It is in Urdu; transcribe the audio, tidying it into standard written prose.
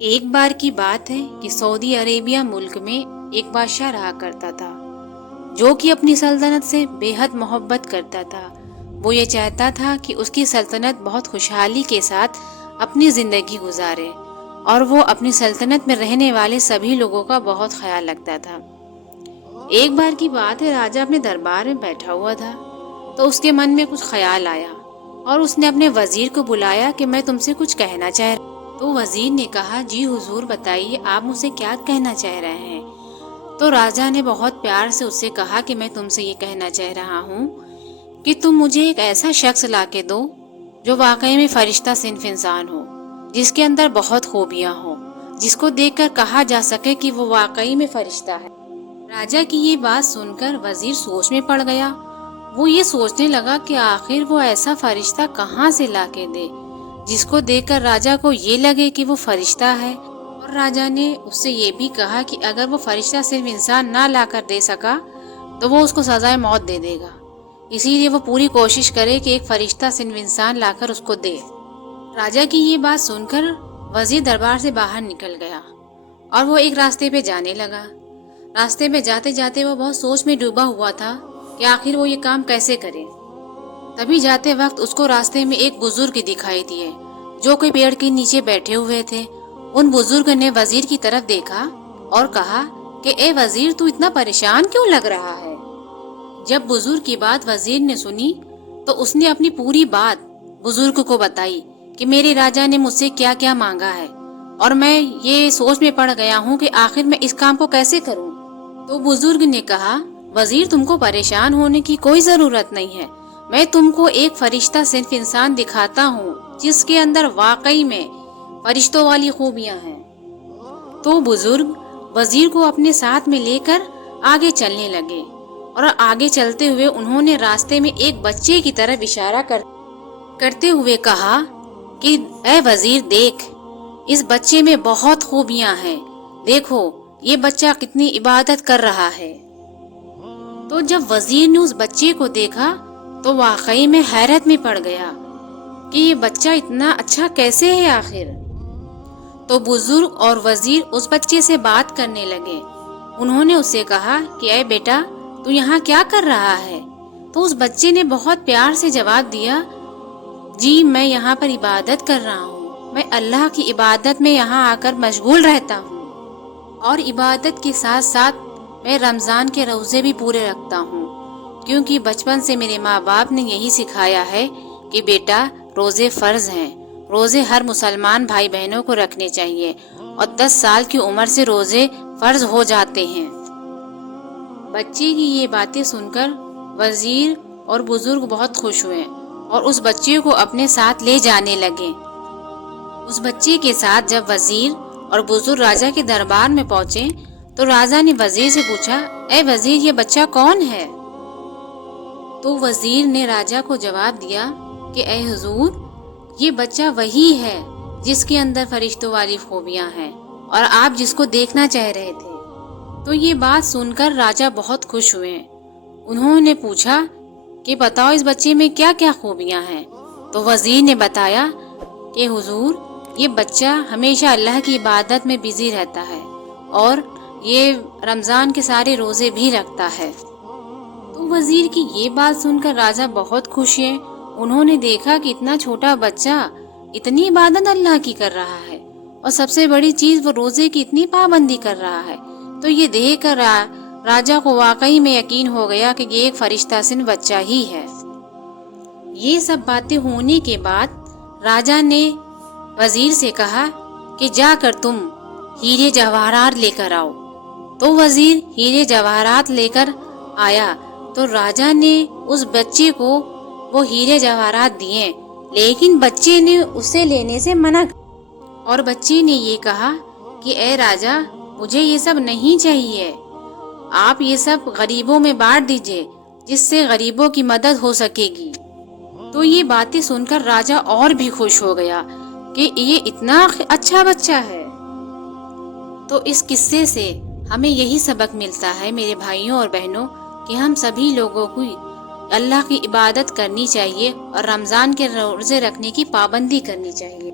ایک بار کی بات ہے کہ سعودی عربیہ ملک میں ایک بادشاہ رہا کرتا تھا جو کہ اپنی سلطنت سے بے حد محبت کرتا تھا۔ وہ یہ چاہتا تھا کہ اس کی سلطنت بہت خوشحالی کے ساتھ اپنی زندگی گزارے اور وہ اپنی سلطنت میں رہنے والے سبھی لوگوں کا بہت خیال رکھتا تھا۔ ایک بار کی بات ہے، راجہ اپنے دربار میں بیٹھا ہوا تھا تو اس کے من میں کچھ خیال آیا اور اس نے اپنے وزیر کو بلایا کہ میں تم سے کچھ کہنا چاہ رہا۔ تو وزیر نے کہا، جی حضور بتائیے، آپ مجھ سے کیا کہنا چاہ رہے ہیں؟ تو راجہ نے بہت پیار سے اس سے کہا کہ میں تم سے یہ کہنا چاہ رہا ہوں کہ تم مجھے ایک ایسا شخص لا کے دو جو واقعی میں فرشتہ صنف انسان ہو، جس کے اندر بہت خوبیاں ہوں، جس کو دیکھ کر کہا جا سکے کہ وہ واقعی میں فرشتہ ہے۔ راجہ کی یہ بات سن کر وزیر سوچ میں پڑ گیا۔ وہ یہ سوچنے لگا کہ آخر وہ ایسا فرشتہ کہاں سے لا کے دے جس کو دیکھ کر راجہ کو یہ لگے کہ وہ فرشتہ ہے۔ اور راجہ نے اس سے یہ بھی کہا کہ اگر وہ فرشتہ صرف انسان نہ لا کر دے سکا تو وہ اس کو سزائے موت دے دے گا، اسی لیے وہ پوری کوشش کرے کہ ایک فرشتہ صرف انسان لا کر اس کو دے۔ راجہ کی یہ بات سن کر وزیر دربار سے باہر نکل گیا اور وہ ایک راستے پہ جانے لگا۔ راستے میں جاتے جاتے وہ بہت سوچ میں ڈوبا ہوا تھا کہ آخر وہ یہ کام کیسے کرے۔ تبھی جاتے وقت اس کو راستے میں ایک بزرگ دکھائی دیے جو کوئی پیڑ کے نیچے بیٹھے ہوئے تھے۔ ان بزرگ نے وزیر کی طرف دیکھا اور کہا کہ اے وزیر، تو اتنا پریشان کیوں لگ رہا ہے؟ جب بزرگ کی بات وزیر نے سنی تو اس نے اپنی پوری بات بزرگ کو بتائی کہ میرے راجہ نے مجھ سے کیا کیا مانگا ہے اور میں یہ سوچ میں پڑ گیا ہوں کہ آخر میں اس کام کو کیسے کروں۔ تو بزرگ نے کہا، وزیر تم کو پریشان ہونے کی کوئی ضرورت نہیں ہے، میں تم کو ایک فرشتہ صرف انسان دکھاتا ہوں جس کے اندر واقعی میں فرشتوں والی خوبیاں ہیں۔ تو بزرگ وزیر کو اپنے ساتھ میں لے کر آگے چلنے لگے اور آگے چلتے ہوئے انہوں نے راستے میں ایک بچے کی طرف اشارہ کرتے ہوئے کہا کہ اے وزیر دیکھ، اس بچے میں بہت خوبیاں ہیں، دیکھو یہ بچہ کتنی عبادت کر رہا ہے۔ تو جب وزیر نے اس بچے کو دیکھا تو واقعی میں حیرت میں پڑ گیا کہ یہ بچہ اتنا اچھا کیسے ہے آخر۔ تو بزرگ اور وزیر اس بچے سے بات کرنے لگے۔ انہوں نے اس سے کہا کہ اے بیٹا، تو یہاں کیا کر رہا ہے؟ تو اس بچے نے بہت پیار سے جواب دیا، جی میں یہاں پر عبادت کر رہا ہوں، میں اللہ کی عبادت میں یہاں آ کر مشغول رہتا ہوں اور عبادت کے ساتھ ساتھ میں رمضان کے روزے بھی پورے رکھتا ہوں، کیونکہ بچپن سے میرے ماں باپ نے یہی سکھایا ہے کہ بیٹا روزے فرض ہیں، روزے ہر مسلمان بھائی بہنوں کو رکھنے چاہیے اور 10 سال کی عمر سے روزے فرض ہو جاتے ہیں۔ بچے کی یہ باتیں سن کر وزیر اور بزرگ بہت خوش ہوئے اور اس بچے کو اپنے ساتھ لے جانے لگے۔ اس بچے کے ساتھ جب وزیر اور بزرگ راجہ کے دربار میں پہنچے تو راجہ نے وزیر سے پوچھا، اے وزیر یہ بچہ کون ہے؟ تو وزیر نے راجہ کو جواب دیا کہ اے حضور، یہ بچہ وہی ہے جس کے اندر فرشتوں والی خوبیاں ہیں اور آپ جس کو دیکھنا چاہ رہے تھے۔ تو یہ بات سن کر راجہ بہت خوش ہوئے۔ انہوں نے پوچھا کہ بتاؤ اس بچے میں کیا کیا خوبیاں ہیں؟ تو وزیر نے بتایا کہ حضور یہ بچہ ہمیشہ اللہ کی عبادت میں بزی رہتا ہے اور یہ رمضان کے سارے روزے بھی رکھتا ہے۔ تو وزیر کی یہ بات سن کر راجہ بہت خوش ہیں۔ انہوں نے دیکھا کہ اتنا چھوٹا بچہ اتنی عبادت اللہ کی کر رہا ہے اور سب سے بڑی چیز وہ روزے کی اتنی پابندی کر رہا ہے۔ تو یہ دیکھ کر راجہ کو واقعی میں یقین ہو گیا کہ یہ ایک فرشتہ سن بچہ ہی ہے۔ یہ سب باتیں ہونے کے بعد راجہ نے وزیر سے کہا کہ جا کر تم ہیرے جواہرات لے کر آؤ۔ تو وزیر ہیرے جواہرات لے کر آیا تو راجہ نے اس بچے کو وہ ہیرے جواہرات دیے، لیکن بچے نے اسے لینے سے منع کیا اور بچے نے یہ کہا کہ اے راجہ مجھے یہ سب نہیں چاہیے، آپ یہ سب غریبوں میں بانٹ دیجئے جس سے غریبوں کی مدد ہو سکے گی۔ تو یہ باتیں سن کر راجہ اور بھی خوش ہو گیا کہ یہ اتنا اچھا بچہ ہے۔ تو اس قصے سے ہمیں یہی سبق ملتا ہے میرے بھائیوں اور بہنوں کہ ہم سبھی لوگوں کو اللہ کی عبادت کرنی چاہیے اور رمضان کے روزے رکھنے کی پابندی کرنی چاہیے۔